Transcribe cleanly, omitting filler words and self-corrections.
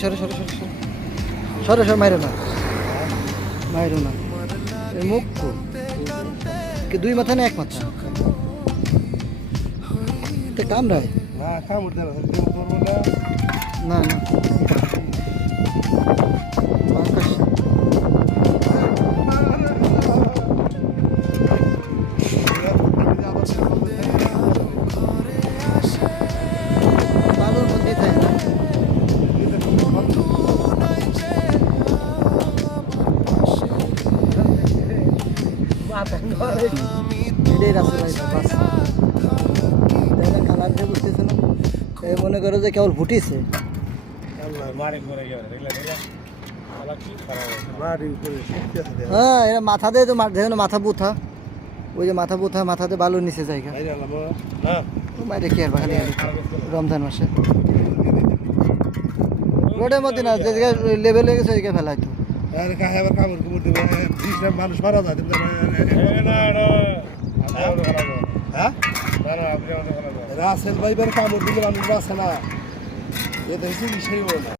সরে সরে সরে সরে সরে মাইরো না মাইরো না মুখ কি দুই মাথা না এক মাথা কামড়ায় না কামড় দেবে না না বালুর মধ্যে থাকে না এটাই রাস্তা বাস কালার দিয়ে বুঝতেছে না এই মনে করো যে কেবল ফুটিছে হ্যাঁ এরা মাথা দিয়ে তো দেখো মাথা বুথা ওই যে মাথা বুথা মাথাতে বালুর নিচে জায়গা বাইরে কি আর খালি রমজান মাসে রোডের মধ্যে না যে জায়গায় লেভেল হয়ে গেছে ওই জায়গায় ফেলাই তো মানুষ মারা যায় রাসেল ভাইবার কামড় দিলে মানুষ বাঁচে না এ দেখছি বিষয় না